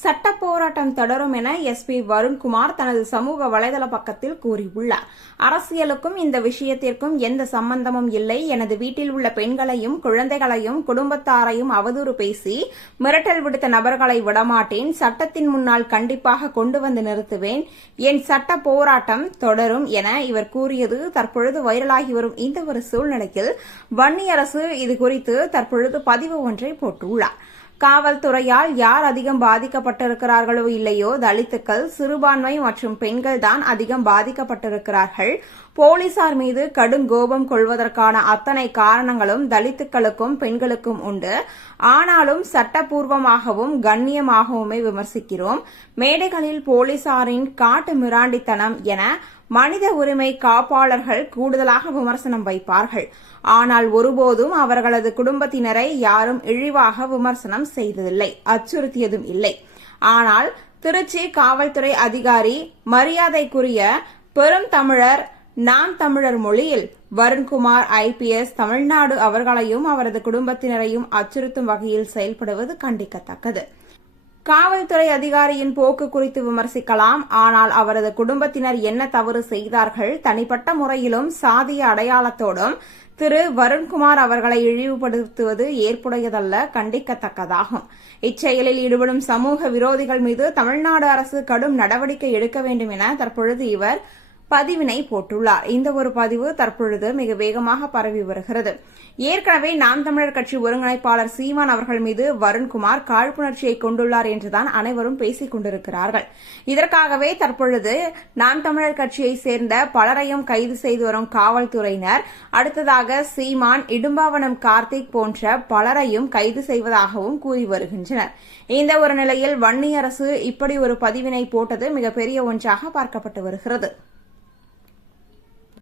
சட்ட போராட்டம் தொடரும் என எஸ்பி வருண்குமார் தனது சமூக வலைதள பக்கத்தில் கூறியுள்ளார். அரசியலுக்கும் இந்த விஷயத்திற்கும் எந்த சம்பந்தமும் இல்லை. எனது வீட்டில் உள்ள பெண்களையும் குழந்தைகளையும் குடும்பத்தாரையும் அவதூறு பேசி மிரட்டல் விடுத்த நபர்களை விடமாட்டேன். சட்டத்தின் முன்னால் கண்டிப்பாக கொண்டு வந்து நிறுத்துவேன். என் சட்ட போராட்டம் தொடரும் என இவர் கூறியது தற்பொழுது வைரலாகி வரும் இந்த ஒரு சூழ்நிலையில் வன்னியரசு இதுகுறித்து தற்பொழுது பதிவு ஒன்றை போட்டுள்ளார். காவல்துறையால் யார் அதிகம் பாதிக்கப்பட்டிருக்கிறார்களோ இல்லையோ, தலித்துக்கள், சிறுபான்மை மற்றும் பெண்கள் தான் அதிகம் பாதிக்கப்பட்டிருக்கிறார்கள். போலீசார் மீது கடும் கோபம் கொள்வதற்கான அத்தனை காரணங்களும் தலித்துக்களுக்கும் பெண்களுக்கும் உண்டு. ஆனாலும் சட்டப்பூர்வமாகவும் கண்ணியமாகவுமே விமர்சிக்கிறோம். மேடைகளில் போலீசாரின் காட்டு மிராண்டித்தனம் என மனித உரிமை காப்பாளர்கள் கூடுதலாக விமர்சனம் வைப்பார்கள். ஆனால் ஒருபோதும் அவர்களது குடும்பத்தினரை யாரும் இழிவாக விமர்சனம் செய்ததில்லை, அச்சுறுத்தியதும் இல்லை. ஆனால் திருச்சி காவல்துறை அதிகாரி மரியாதைக்குரிய பெரும் தமிழர் நாம் தமிழர் மொழியில் வருண்குமார் ஐபிஎஸ் தமிழ்நாடு அவர்களையும் அவரது குடும்பத்தினரையும் அச்சுறுத்தும் வகையில் செயல்படுவது கண்டிக்கத்தக்கது. காவல்துறை அதிகாரியின் போக்கு குறித்து விமர்சிக்கலாம். ஆனால் அவரது குடும்பத்தினர் என்ன தவறு செய்தார்கள்? தனிப்பட்ட முறையிலும் சாதிய அடையாளத்தோடும் திரு வருண்குமார் அவர்களை இழிவுபடுத்துவது ஏற்புடையதல்ல, கண்டிக்கத்தக்கதாகும். இச்செயலில் ஈடுபடும் சமூக விரோதிகள் மீது தமிழ்நாடு அரசு கடும் நடவடிக்கை எடுக்க வேண்டும் என தற்பொழுது இவர் பதிவினை போட்டுள்ளார். இந்த ஒரு பதிவு தற்பொழுது மிக வேகமாக பரவி வருகிறது. ஏற்கனவே நாம் தமிழர் கட்சி ஒருங்கிணைப்பாளர் சீமான் அவர்கள் மீது வருண்குமார் காழ்ப்புணர்ச்சியை கொண்டுள்ளார் என்றுதான் அனைவரும் பேசிக் கொண்டிருக்கிறார்கள். இதற்காகவே தற்பொழுது நாம் தமிழர் கட்சியை சேர்ந்த பலரையும் கைது செய்து வரும் காவல்துறையினர் அடுத்ததாக சீமான், இடும்பாவனம் கார்த்திக் போன்ற பலரையும் கைது செய்வதாகவும் கூறி வருகின்றனர். இந்த ஒரு நிலையில் வன்னி அரசு இப்படி ஒரு பதிவினை போட்டது மிகப்பெரிய ஒன்றாக பார்க்கப்பட்டு வருகிறது.